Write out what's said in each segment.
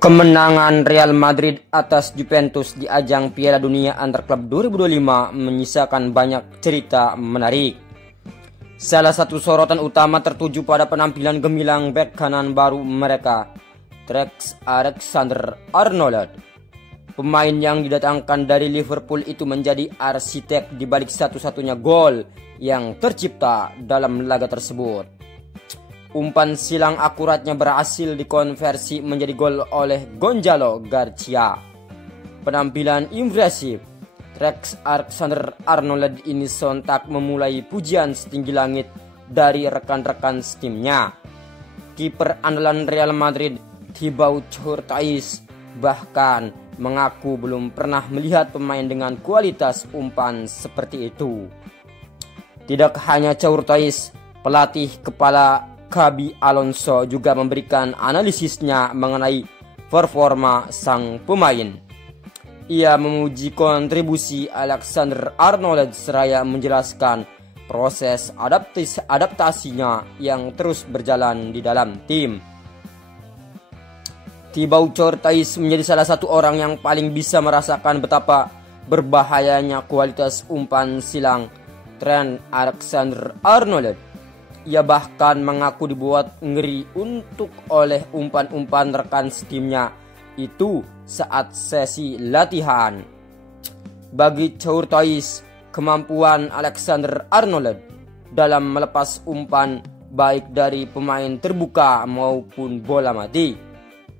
Kemenangan Real Madrid atas Juventus di ajang Piala Dunia Antar Klub 2025 menyisakan banyak cerita menarik. Salah satu sorotan utama tertuju pada penampilan gemilang bek kanan baru mereka, Trent Alexander-Arnold. Pemain yang didatangkan dari Liverpool itu menjadi arsitek di balik satu-satunya gol yang tercipta dalam laga tersebut. Umpan silang akuratnya berhasil dikonversi menjadi gol oleh Gonzalo Garcia. Penampilan impresif Trent Alexander-Arnold ini sontak memulai pujian setinggi langit dari rekan-rekan timnya. Kiper andalan Real Madrid, Thibaut Courtois, bahkan mengaku belum pernah melihat pemain dengan kualitas umpan seperti itu. Tidak hanya Courtois, pelatih kepala Xabi Alonso juga memberikan analisisnya mengenai performa sang pemain. Ia memuji kontribusi Alexander-Arnold seraya menjelaskan proses adaptasinya yang terus berjalan di dalam tim. Thibaut Courtois menjadi salah satu orang yang paling bisa merasakan betapa berbahayanya kualitas umpan silang Trent Alexander-Arnold. Ia bahkan mengaku dibuat ngeri untuk oleh umpan-umpan rekan timnya itu saat sesi latihan. Bagi Courtois, kemampuan Alexander-Arnold dalam melepas umpan baik dari pemain terbuka maupun bola mati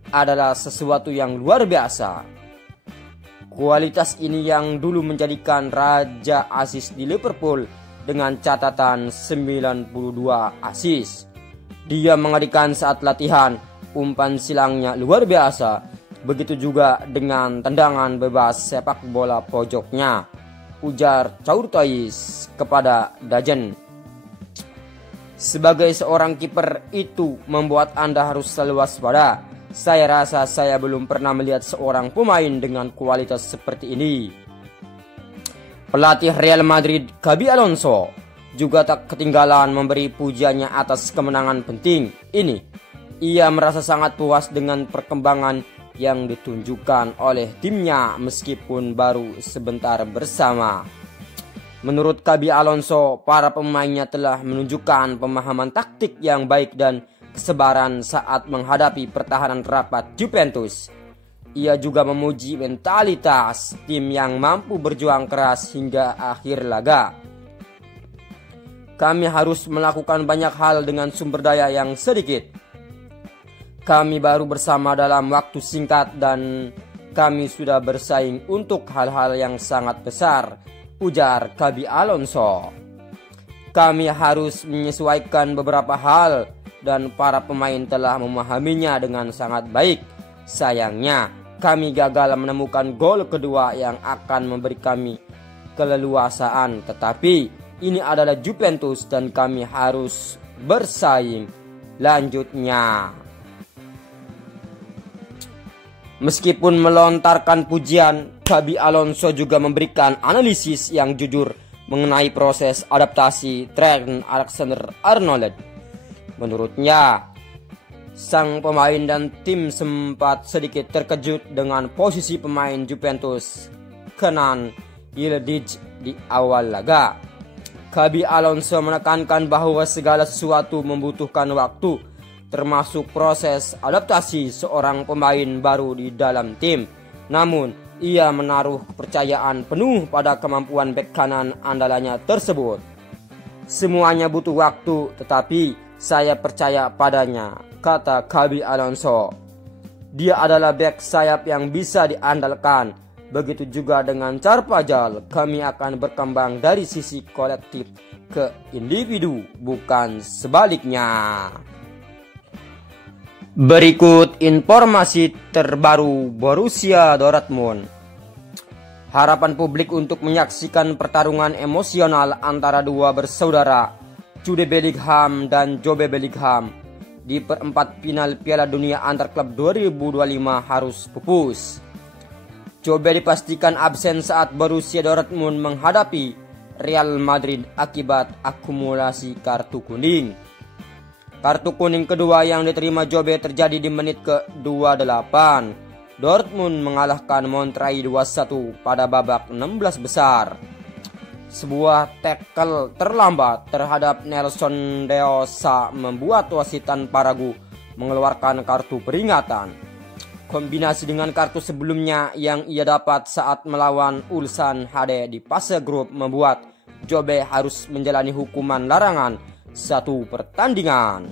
adalah sesuatu yang luar biasa. Kualitas ini yang dulu menjadikan raja assist di Liverpool dengan catatan 92 assist. Dia mengerikan saat latihan, umpan silangnya luar biasa. Begitu juga dengan tendangan bebas sepak bola pojoknya, ujar Courtois kepada Dagen. Sebagai seorang kiper, itu membuat Anda harus selalu waspada. Saya rasa saya belum pernah melihat seorang pemain dengan kualitas seperti ini. Pelatih Real Madrid, Xabi Alonso, juga tak ketinggalan memberi pujiannya atas kemenangan penting ini. Ia merasa sangat puas dengan perkembangan yang ditunjukkan oleh timnya meskipun baru sebentar bersama. Menurut Xabi Alonso, para pemainnya telah menunjukkan pemahaman taktik yang baik dan kesabaran saat menghadapi pertahanan rapat Juventus. Ia juga memuji mentalitas tim yang mampu berjuang keras hingga akhir laga. Kami harus melakukan banyak hal dengan sumber daya yang sedikit. Kami baru bersama dalam waktu singkat dan kami sudah bersaing untuk hal-hal yang sangat besar, ujar Xabi Alonso. Kami harus menyesuaikan beberapa hal dan para pemain telah memahaminya dengan sangat baik. Sayangnya, kami gagal menemukan gol kedua yang akan memberi kami keleluasaan. Tetapi ini adalah Juventus dan kami harus bersaing, lanjutnya. Meskipun melontarkan pujian, Xabi Alonso juga memberikan analisis yang jujur mengenai proses adaptasi Trent Alexander-Arnold. Menurutnya, sang pemain dan tim sempat sedikit terkejut dengan posisi pemain Juventus Kenan Yildiz di awal laga. Xabi Alonso menekankan bahwa segala sesuatu membutuhkan waktu, termasuk proses adaptasi seorang pemain baru di dalam tim. Namun, ia menaruh kepercayaan penuh pada kemampuan bek kanan andalannya tersebut. Semuanya butuh waktu, tetapi saya percaya padanya, kata Xabi Alonso. Dia adalah bek sayap yang bisa diandalkan. Begitu juga dengan Carvajal, kami akan berkembang dari sisi kolektif ke individu, bukan sebaliknya. Berikut informasi terbaru Borussia Dortmund. Harapan publik untuk menyaksikan pertarungan emosional antara dua bersaudara, Jude Bellingham dan Jobe Bellingham, di perempat final Piala Dunia Antar Klub 2025 harus pupus. Jobe dipastikan absen saat Borussia Dortmund menghadapi Real Madrid akibat akumulasi kartu kuning. Kartu kuning kedua yang diterima Jobe terjadi di menit ke-28. Dortmund mengalahkan Monterrey 2-1 pada babak 16 besar. Sebuah tackle terlambat terhadap Nelson Deosa membuat wasit tanpa ragu mengeluarkan kartu peringatan. Kombinasi dengan kartu sebelumnya yang ia dapat saat melawan Ulsan HD di fase grup membuat Jobe harus menjalani hukuman larangan 1 pertandingan.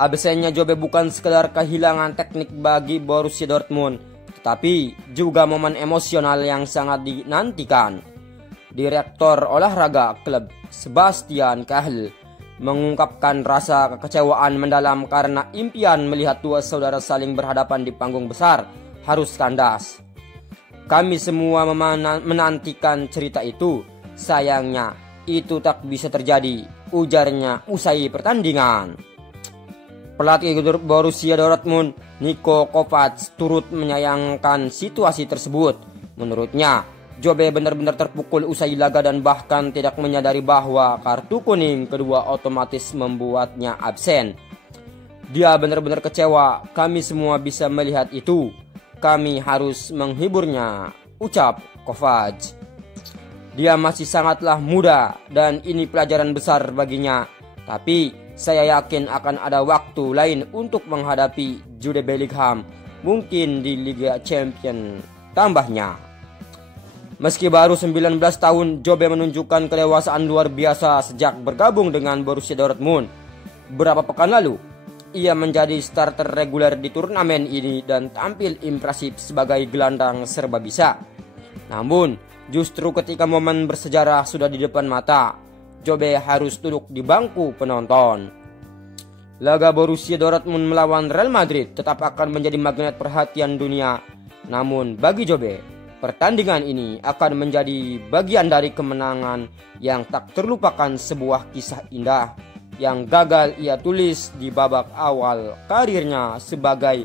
Absennya Jobe bukan sekedar kehilangan teknik bagi Borussia Dortmund, tetapi juga momen emosional yang sangat dinantikan. Direktur olahraga klub Sebastian Kehl mengungkapkan rasa kekecewaan mendalam karena impian melihat dua saudara saling berhadapan di panggung besar harus kandas. Kami semua menantikan cerita itu. Sayangnya itu tak bisa terjadi, ujarnya usai pertandingan. Pelatih Borussia Dortmund Niko Kovac turut menyayangkan situasi tersebut. Menurutnya, Jobe benar-benar terpukul usai laga dan bahkan tidak menyadari bahwa kartu kuning kedua otomatis membuatnya absen. Dia benar-benar kecewa, kami semua bisa melihat itu. Kami harus menghiburnya, ucap Kovac. Dia masih sangatlah muda dan ini pelajaran besar baginya. Tapi saya yakin akan ada waktu lain untuk menghadapi Jude Bellingham, mungkin di Liga Champions, tambahnya. Meski baru 19 tahun, Jobe menunjukkan kedewasaan luar biasa sejak bergabung dengan Borussia Dortmund. Beberapa pekan lalu, ia menjadi starter reguler di turnamen ini dan tampil impresif sebagai gelandang serba bisa. Namun, justru ketika momen bersejarah sudah di depan mata, Jobe harus duduk di bangku penonton. Laga Borussia Dortmund melawan Real Madrid tetap akan menjadi magnet perhatian dunia. Namun bagi Jobe, pertandingan ini akan menjadi bagian dari kemenangan yang tak terlupakan, sebuah kisah indah yang gagal ia tulis di babak awal karirnya sebagai